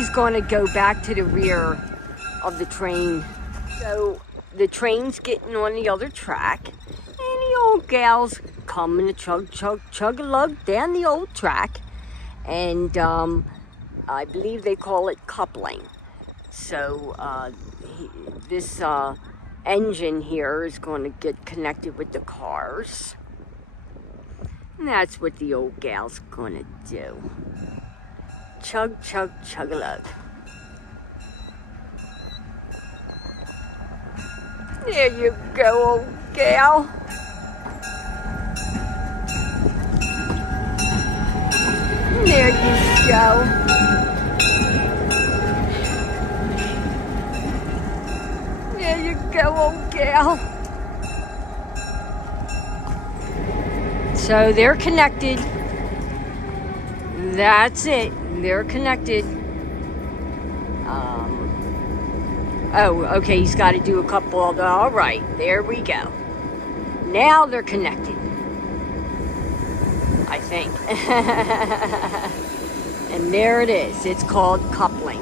he's going to go back to the rear of the train. So the train's getting on the other track, and the old gal's coming to chug-a-lug down the old track. And I believe they call it coupling. So this engine here is going to get connected with the cars. And that's what the old gal's going to do. Chug, chug, chug-a-lug. There you go, old gal. There you go. There you go, old gal. So they're connected. That's it. They're connected. Oh, okay, he's got to do a couple of, all right, there we go. Now they're connected, I think. And there it is. It's called coupling.